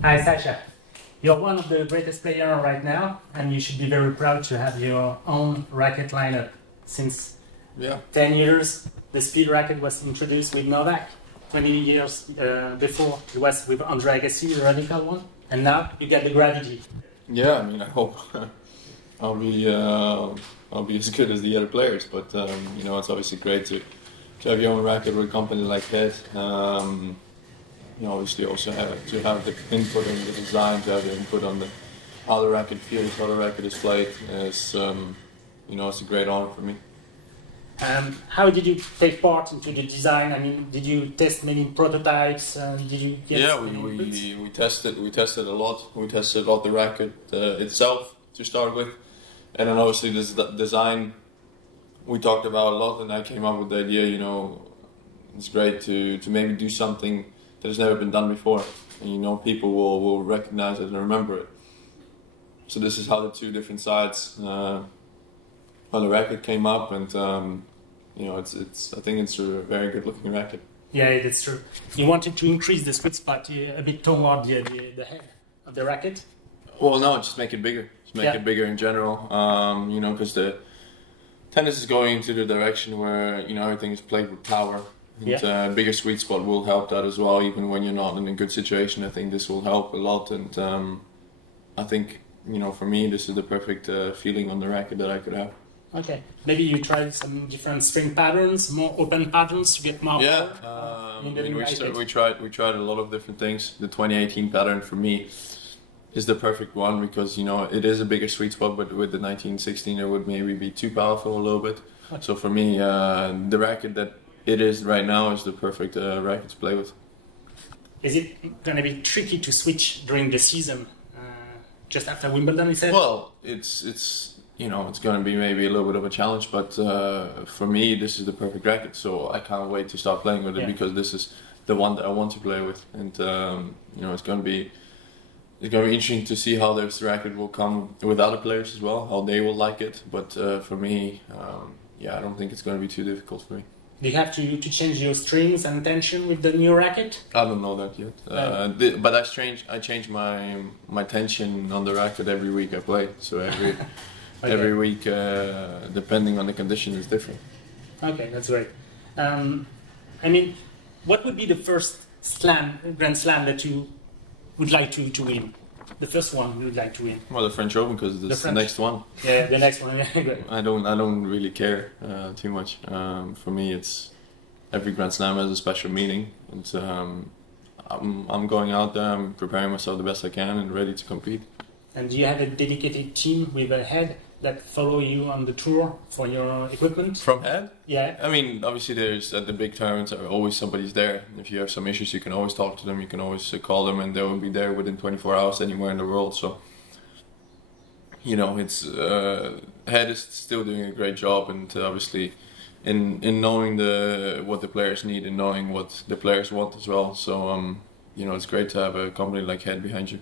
Hi Sasha, you're one of the greatest players right now and you should be very proud to have your own racket lineup. Since 10 years the speed racket was introduced with Novak, 20 years before it was with Andre Agassi, the radical one, and now you get the gravity. Yeah, I mean I hope I'll be as good as the other players, but you know, it's obviously great to have your own racket with a company like that. You know, obviously also to have the input on the design, to have the input on how the racket feels, how the racket is played. Is you know, it's a great honor for me. How did you take part into the design? I mean, did you test many prototypes? Did you get we tested a lot. We tested a lot the racket itself to start with, and then obviously this design we talked about a lot, and I came up with the idea. You know, it's great to maybe do something that has never been done before, and you know, people will recognize it and remember it. So this is how the two different sides of the racket came up, and you know, I think it's a very good looking racket. Yeah, that's true. You wanted to increase the sweet spot a bit toward the head of the racket? Well, no, just make it bigger. Just make it bigger in general. You know, because the tennis is going into the direction where, you know, everything is played with power. And bigger sweet spot will help that as well, even when you're not in a good situation. I think this will help a lot, and I think, you know, for me this is the perfect feeling on the racket that I could have. Okay, maybe you tried some different string patterns, more open patterns to get more power. We tried a lot of different things. The 2018 pattern for me is the perfect one because, you know, it is a bigger sweet spot, but with the 1916 it would maybe be too powerful a little bit. Okay. So for me, the racket that it is right now is the perfect racket to play with. Is it going to be tricky to switch during the season, just after Wimbledon, you said? Well, it's you know, it's going to be maybe a little bit of a challenge, but for me this is the perfect racket, so I can't wait to start playing with it because this is the one that I want to play with, and you know, it's going to be interesting to see how this racket will come with other players as well, how they will like it. But for me, yeah, I don't think it's going to be too difficult for me. Do you have to change your strings and tension with the new racket? I don't know that yet, but I change my tension on the racket every week I play, so every week, depending on the condition, is different. Okay, that's great. I mean, what would be the first Grand Slam that you would like to win? The first one you would like to win? Well, the French Open, because it's the next one. Yeah, the next one. Yeah, great. I don't really care too much. For me, it's every Grand Slam has a special meaning, and I'm going out there. I'm preparing myself the best I can and ready to compete. And do you have a dedicated team with a head that follow you on the tour for your equipment? From head? Yeah. I mean, obviously there's at the big tournaments always somebody's there. If you have some issues, you can always talk to them. You can always call them, and they will be there within 24 hours anywhere in the world. So, you know, it's head is still doing a great job, and obviously in knowing what the players need and knowing what the players want as well. So you know, it's great to have a company like Head behind you.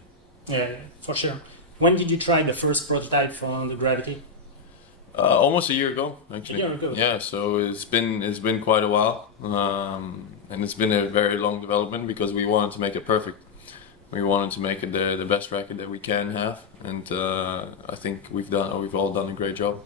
Yeah, for sure. When did you try the first prototype for the Gravity? Almost a year ago, actually. A year ago. Yeah, so it's been quite a while, and it's been a very long development because we wanted to make it perfect. We wanted to make it the best racket that we can have, and I think we've all done a great job.